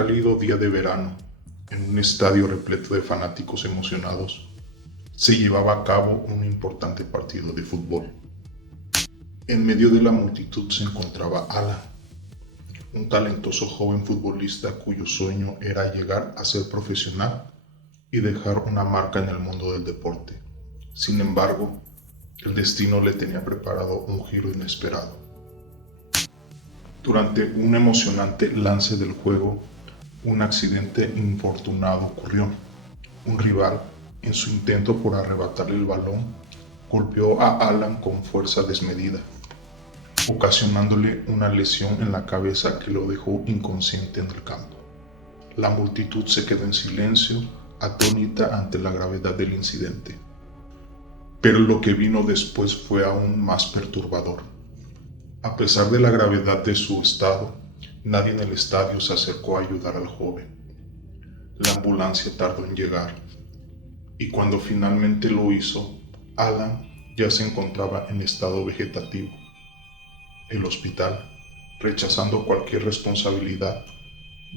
cálido día de verano, en un estadio repleto de fanáticos emocionados, se llevaba a cabo un importante partido de fútbol. En medio de la multitud se encontraba Alan, un talentoso joven futbolista cuyo sueño era llegar a ser profesional y dejar una marca en el mundo del deporte. Sin embargo, el destino le tenía preparado un giro inesperado. Durante un emocionante lance del juego, un accidente infortunado ocurrió. Un rival, en su intento por arrebatarle el balón, golpeó a Alan con fuerza desmedida, ocasionándole una lesión en la cabeza que lo dejó inconsciente en el campo. La multitud se quedó en silencio, atónita ante la gravedad del incidente. Pero lo que vino después fue aún más perturbador. A pesar de la gravedad de su estado, nadie en el estadio se acercó a ayudar al joven. La ambulancia tardó en llegar, y cuando finalmente lo hizo, Alan ya se encontraba en estado vegetativo. El hospital, rechazando cualquier responsabilidad,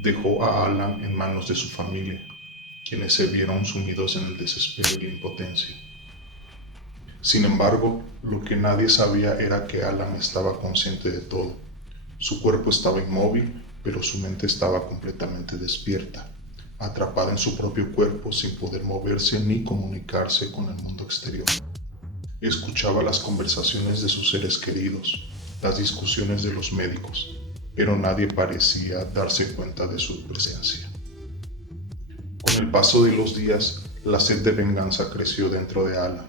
dejó a Alan en manos de su familia, quienes se vieron sumidos en el desespero y la impotencia. Sin embargo, lo que nadie sabía era que Alan estaba consciente de todo. Su cuerpo estaba inmóvil, pero su mente estaba completamente despierta, atrapada en su propio cuerpo sin poder moverse ni comunicarse con el mundo exterior. Escuchaba las conversaciones de sus seres queridos, las discusiones de los médicos, pero nadie parecía darse cuenta de su presencia. Con el paso de los días, la sed de venganza creció dentro de Alan.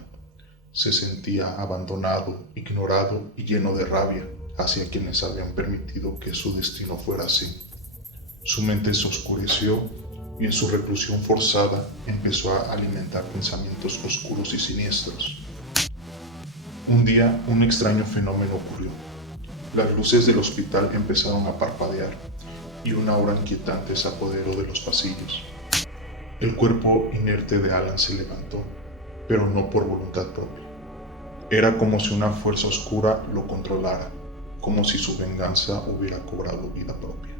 Se sentía abandonado, ignorado y lleno de rabia hacia quienes habían permitido que su destino fuera así. Su mente se oscureció y en su reclusión forzada empezó a alimentar pensamientos oscuros y siniestros. Un día, un extraño fenómeno ocurrió. Las luces del hospital empezaron a parpadear y una aura inquietante se apoderó de los pasillos. El cuerpo inerte de Alan se levantó, pero no por voluntad propia. Era como si una fuerza oscura lo controlara, como si su venganza hubiera cobrado vida propia.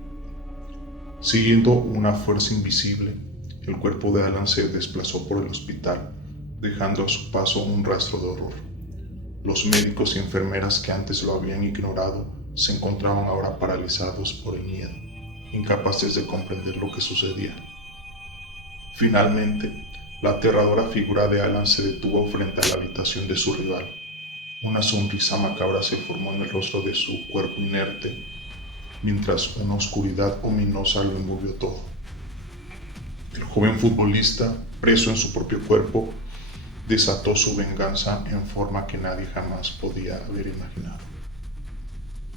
Siguiendo una fuerza invisible, el cuerpo de Alan se desplazó por el hospital, dejando a su paso un rastro de horror. Los médicos y enfermeras que antes lo habían ignorado se encontraban ahora paralizados por el miedo, incapaces de comprender lo que sucedía. Finalmente, la aterradora figura de Alan se detuvo frente a la habitación de su rival. Una sonrisa macabra se formó en el rostro de su cuerpo inerte, mientras una oscuridad ominosa lo envolvió todo. El joven futbolista, preso en su propio cuerpo, desató su venganza en forma que nadie jamás podía haber imaginado.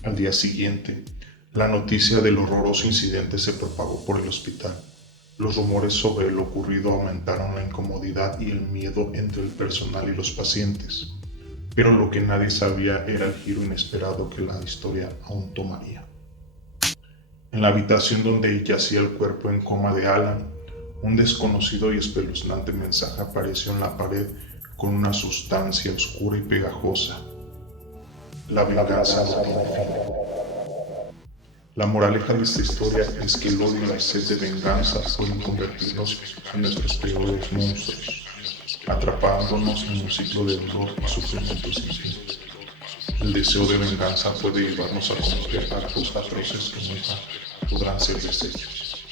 Al día siguiente, la noticia del horroroso incidente se propagó por el hospital. Los rumores sobre lo ocurrido aumentaron la incomodidad y el miedo entre el personal y los pacientes, pero lo que nadie sabía era el giro inesperado que la historia aún tomaría. En la habitación donde yacía el cuerpo en coma de Alan, un desconocido y espeluznante mensaje apareció en la pared con una sustancia oscura y pegajosa. La venganza no tiene fin. La moraleja de esta historia es que el odio y la sed de venganza pueden convertirnos en nuestros peores monstruos, atrapándonos en un ciclo de dolor y sufrimiento sin fin. El deseo de venganza puede llevarnos a cometer actos atroces que nunca podrán ser deshechos.